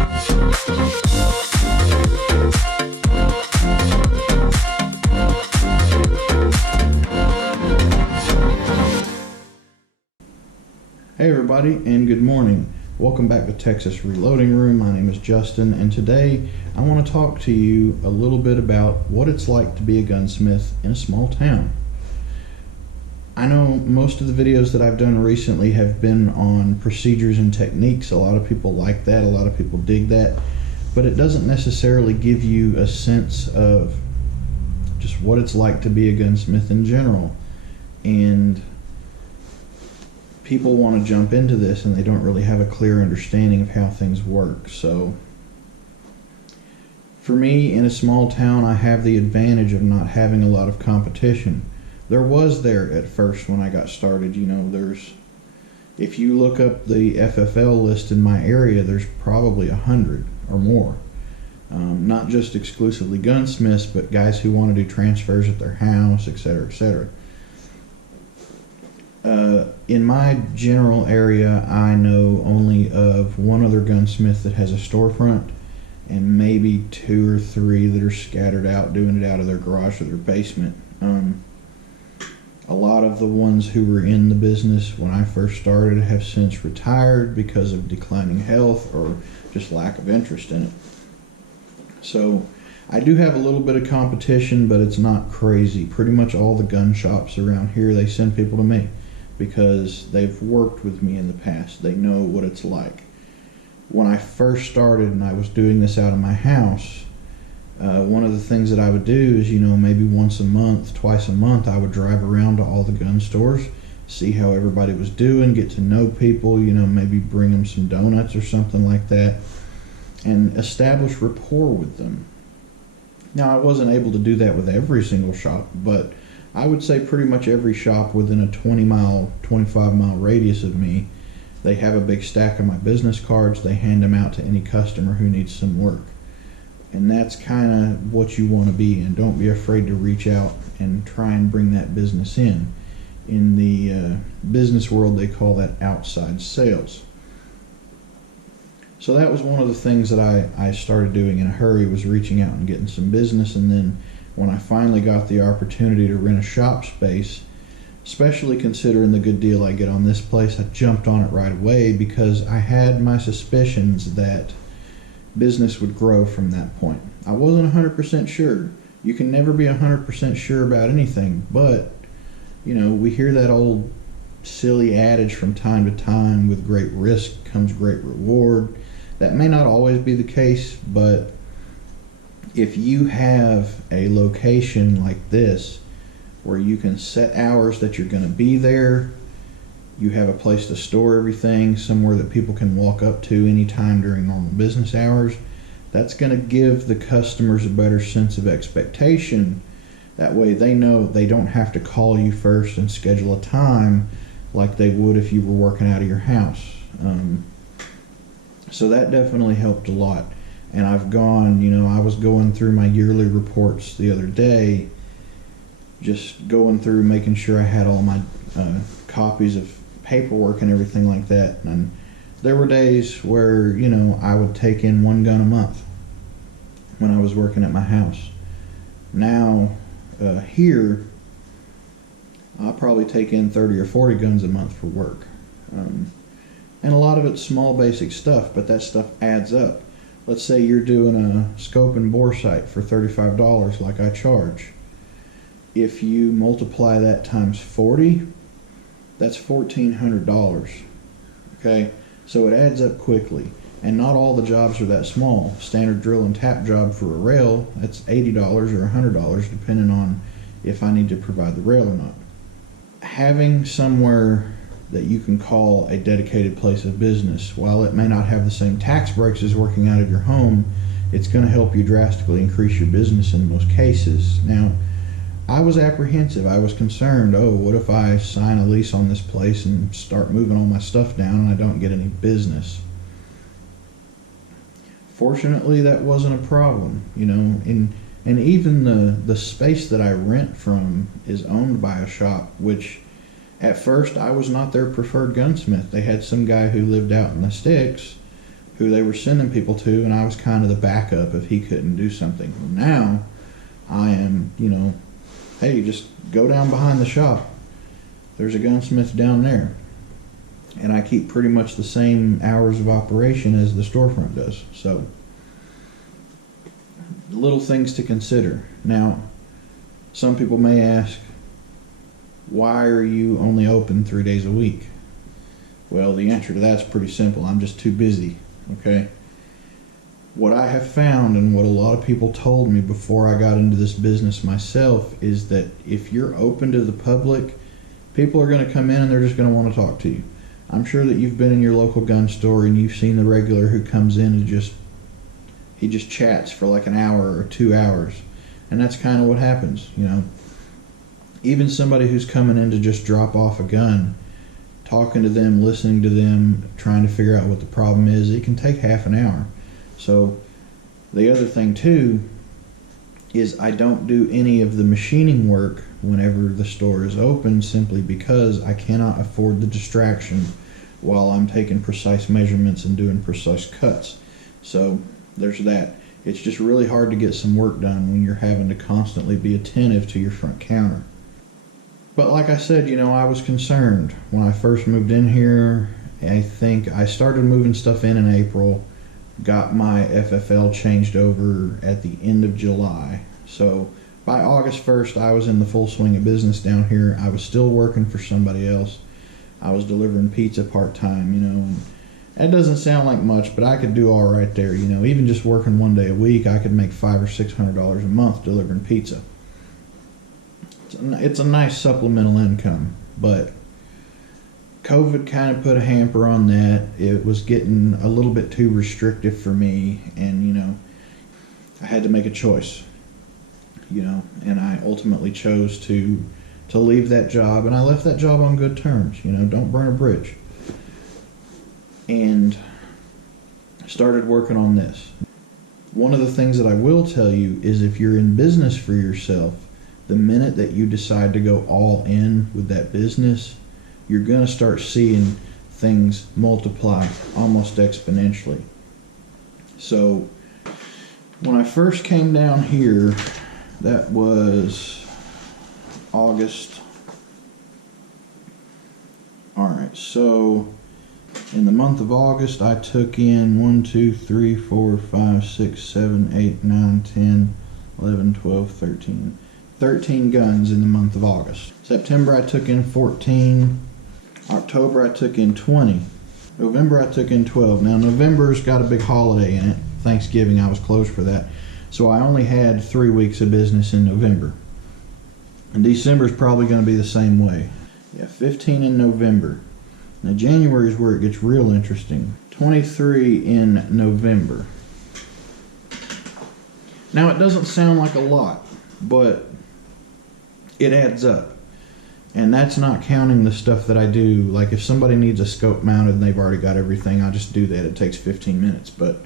Hey everybody, and good morning. Welcome back to Texas Reloading Room. My name is Justin, and today I want to talk to you a little bit about what it's like to be a gunsmith in a small town. I know most of the videos that I've done recently have been on procedures and techniques. A lot of people like that, a lot of people dig that, but it doesn't necessarily give you a sense of just what it's like to be a gunsmith in general. And people want to jump into this and they don't really have a clear understanding of how things work. So for me, in a small town, I have the advantage of not having a lot of competition. There was there at first when I got started. You know, if you look up the FFL list in my area, there's probably 100 or more. Not just exclusively gunsmiths, but guys who want to do transfers at their house, etc., etc. In my general area, I know only of one other gunsmith that has a storefront, and maybe 2 or 3 that are scattered out doing it out of their garage or their basement. A lot of the ones who were in the business when I first started have since retired because of declining health or just lack of interest in it. So I do have a little bit of competition, but it's not crazy. Pretty much all the gun shops around here, they send people to me because they've worked with me in the past. They know what it's like. When I first started and I was doing this out of my house, one of the things that I would do is, you know, maybe once a month, twice a month, I would drive around to all the gun stores, see how everybody was doing, get to know people, you know, maybe bring them some donuts or something like that, and establish rapport with them. Now, I wasn't able to do that with every single shop, but I would say pretty much every shop within a 20-mile, 25-mile radius of me, they have a big stack of my business cards. They hand them out to any customer who needs some work. And that's kind of what you want to be, and don't be afraid to reach out and try and bring that business in. In the business world, they call that outside sales. So that was one of the things that I started doing in a hurry, was reaching out and getting some business. And then when I finally got the opportunity to rent a shop space, especially considering the good deal I get on this place, I jumped on it right away because I had my suspicions that business would grow from that point. I wasn't 100% sure. You can never be 100% sure about anything, but you know, we hear that old silly adage from time to time, with great risk comes great reward. That may not always be the case, but if you have a location like this where you can set hours that you're going to be there, you have a place to store everything, somewhere that people can walk up to anytime during normal business hours, that's going to give the customers a better sense of expectation. That way they know they don't have to call you first and schedule a time like they would if you were working out of your house. So that definitely helped a lot. And I've gone, you know, I was going through my yearly reports the other day, just going through making sure I had all my copies of paperwork and everything like that. And there were days where, you know, I would take in 1 gun a month when I was working at my house. Now, here, I'll probably take in 30 or 40 guns a month for work. And a lot of it's small basic stuff, but that stuff adds up. Let's say you're doing a scope and bore sight for $35 like I charge. If you multiply that times 40, that's $1,400. Okay, so it adds up quickly. And not all the jobs are that small. Standard drill and tap job for a rail, that's $80 or $100 depending on if I need to provide the rail or not. Having somewhere that you can call a dedicated place of business, while it may not have the same tax breaks as working out of your home, it's going to help you drastically increase your business in most cases. Now, I was apprehensive. I was concerned, oh, what if I sign a lease on this place and start moving all my stuff down and I don't get any business? Fortunately, that wasn't a problem, you know, and even the space that I rent from is owned by a shop, which at first I was not their preferred gunsmith. They had some guy who lived out in the sticks who they were sending people to, and I was kind of the backup if he couldn't do something. Well, now I am, hey, just go down behind the shop. There's a gunsmith down there. And I keep pretty much the same hours of operation as the storefront does. So, little things to consider. Now, some people may ask, why are you only open 3 days a week? Well, the answer to that's pretty simple. I'm just too busy, okay? What I have found, and what a lot of people told me before I got into this business myself, is that if you're open to the public, people are going to come in and they're just going to want to talk to you. I'm sure that you've been in your local gun store and you've seen the regular who comes in and he just chats for like an hour or 2 hours. And that's kind of what happens, Even somebody who's coming in to just drop off a gun, talking to them, listening to them, trying to figure out what the problem is, it can take half an hour. So the other thing too is I don't do any of the machining work whenever the store is open, simply because I cannot afford the distraction while I'm taking precise measurements and doing precise cuts. So there's that. It's just really hard to get some work done when you're having to constantly be attentive to your front counter. But like I said, I was concerned when I first moved in here. I think I started moving stuff in April, got my FFL changed over at the end of July. So by August 1st, I was in the full swing of business down here. I was still working for somebody else. I was delivering pizza part-time, and that doesn't sound like much, but I could do all right there. Even just working 1 day a week, I could make $500 or $600 a month delivering pizza. It's a nice supplemental income, but COVID kind of put a hamper on that. It was getting a little bit too restrictive for me, and I had to make a choice, and I ultimately chose to leave that job, and I left that job on good terms. Don't burn a bridge. And started working on this. One of the things that I will tell you is, if you're in business for yourself, the minute that you decide to go all in with that business, you're going to start seeing things multiply almost exponentially. So when I first came down here, that was August. Alright, so in the month of August, I took in 1, 2, 3, 4, 5, 6, 7, 8, 9, 10, 11, 12, 13. 13 guns in the month of August. September, I took in 14. October, I took in 20. November, I took in 12. Now, November's got a big holiday in it. Thanksgiving, I was closed for that. So I only had 3 weeks of business in November. And December's probably going to be the same way. Yeah, 15 in November. Now, January is where it gets real interesting. 23 in November. Now, it doesn't sound like a lot, but it adds up. And that's not counting the stuff that I do. Like if somebody needs a scope mounted and they've already got everything, I just do that. It takes 15 minutes. But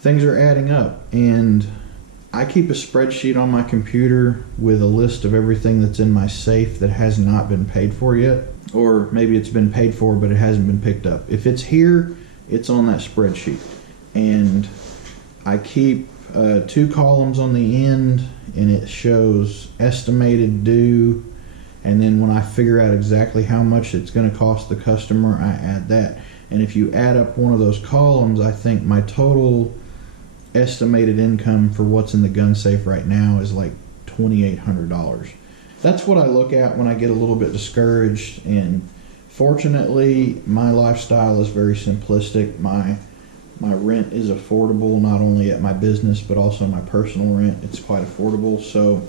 things are adding up. And I keep a spreadsheet on my computer with a list of everything that's in my safe that has not been paid for yet. Or maybe it's been paid for, but it hasn't been picked up. If it's here, it's on that spreadsheet. And I keep 2 columns on the end, and it shows estimated due, and then when I figure out exactly how much it's going to cost the customer, I add that. And if you add up one of those columns, I think my total estimated income for what's in the gun safe right now is like $2,800. That's what I look at when I get a little bit discouraged, and fortunately my lifestyle is very simplistic. My rent is affordable, not only at my business but also my personal rent. It's quite affordable, so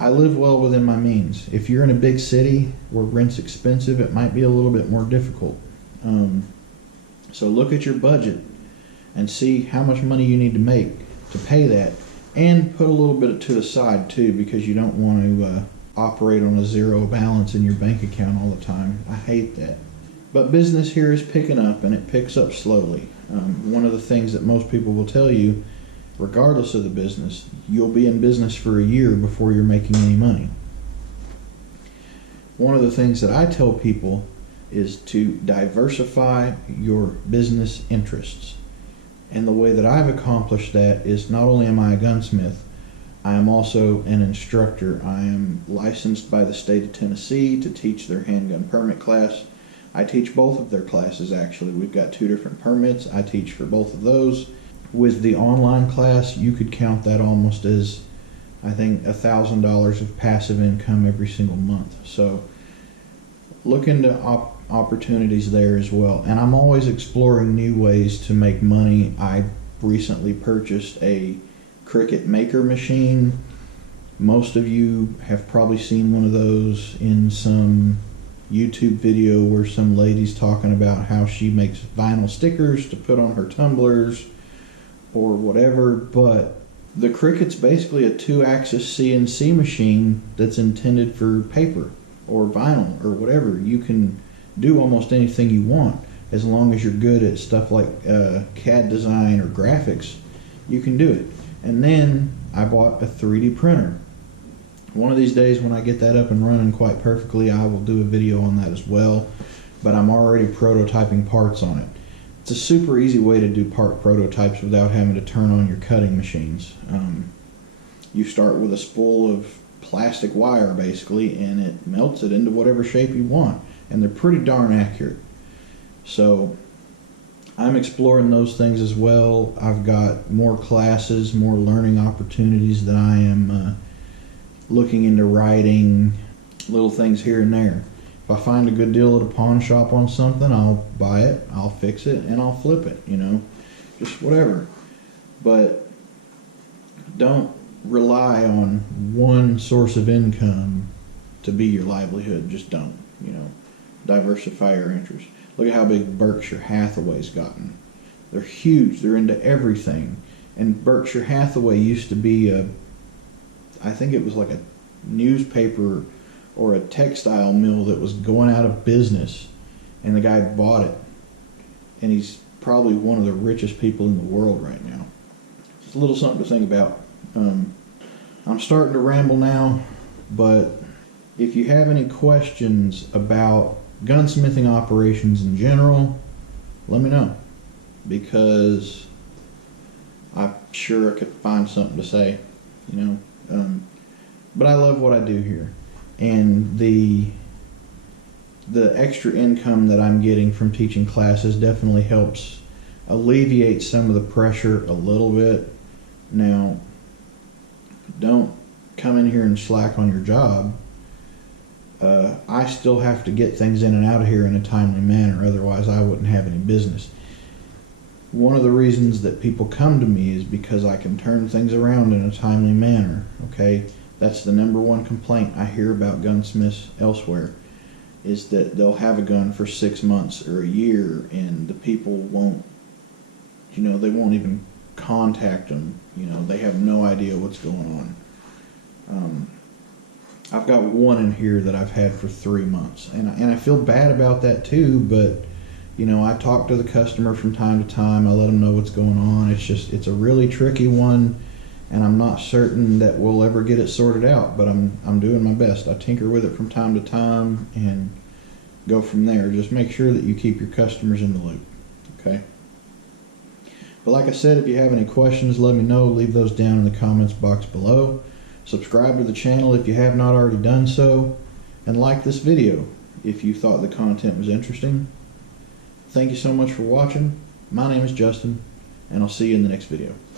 I live well within my means. If you're in a big city where rent's expensive, it might be a little bit more difficult. So look at your budget and see how much money you need to make to pay that, and put a little bit to the side too, because you don't want to operate on a zero balance in your bank account all the time. I hate that. But business here is picking up, and it picks up slowly. One of the things that most people will tell you, regardless of the business, you'll be in business for a year before you're making any money. One of the things that I tell people is to diversify your business interests. And the way that I've accomplished that is not only am I a gunsmith, I am also an instructor. I am licensed by the state of Tennessee to teach their handgun permit class. I teach both of their classes actually. We've got 2 different permits. I teach for both of those. With the online class, you could count that almost as, I think, $1,000 of passive income every single month. So look into opportunities there as well. And I'm always exploring new ways to make money. I recently purchased a Cricut maker machine. Most of you have probably seen one of those in some YouTube video where some lady's talking about how she makes vinyl stickers to put on her tumblers or whatever. But the Cricut's basically a 2-axis CNC machine that's intended for paper or vinyl or whatever. You can do almost anything you want as long as you're good at stuff like CAD design or graphics. You can do it. And then I bought a 3D printer. One of these days when I get that up and running quite perfectly, I will do a video on that as well, but I'm already prototyping parts on it. It's a super easy way to do part prototypes without having to turn on your cutting machines. You start with a spool of plastic wire basically, and it melts it into whatever shape you want, and they're pretty darn accurate. So I'm exploring those things as well. I've got more classes, more learning opportunities that I am looking into writing, little things here and there. If I find a good deal at a pawn shop on something, I'll buy it, I'll fix it, and I'll flip it, you know, just whatever. But don't rely on one source of income to be your livelihood. Just don't, you know. Diversify your interests. Look at how big Berkshire Hathaway's gotten. They're huge. They're into everything. And Berkshire Hathaway used to be I think it was like a newspaper or a textile mill that was going out of business, and the guy bought it, and he's probably one of the richest people in the world right now. It's a little something to think about. I'm starting to ramble now, but if you have any questions about gunsmithing operations in general, let me know, because I'm sure I could find something to say, you know. But I love what I do here, and the extra income that I'm getting from teaching classes definitely helps alleviate some of the pressure a little bit. Now, don't come in here and slack on your job. I still have to get things in and out of here in a timely manner, otherwise I wouldn't have any business. One of the reasons that people come to me is because I can turn things around in a timely manner, okay? That's the #1 complaint I hear about gunsmiths elsewhere, is that they'll have a gun for 6 months or a year, and the people won't, you know, they won't even contact them. You know, they have no idea what's going on. I've got one in here that I've had for 3 months, and I feel bad about that too, but you know, I talk to the customer from time to time. I let them know what's going on. It's a really tricky one, and I'm not certain that we'll ever get it sorted out, but I'm doing my best. I tinker with it from time to time and go from there. Just make sure that you keep your customers in the loop, okay? But like I said, if you have any questions, let me know. Leave those down in the comments box below. Subscribe to the channel if you have not already done so, and like this video if you thought the content was interesting. Thank you so much for watching. My name is Justin, and I'll see you in the next video.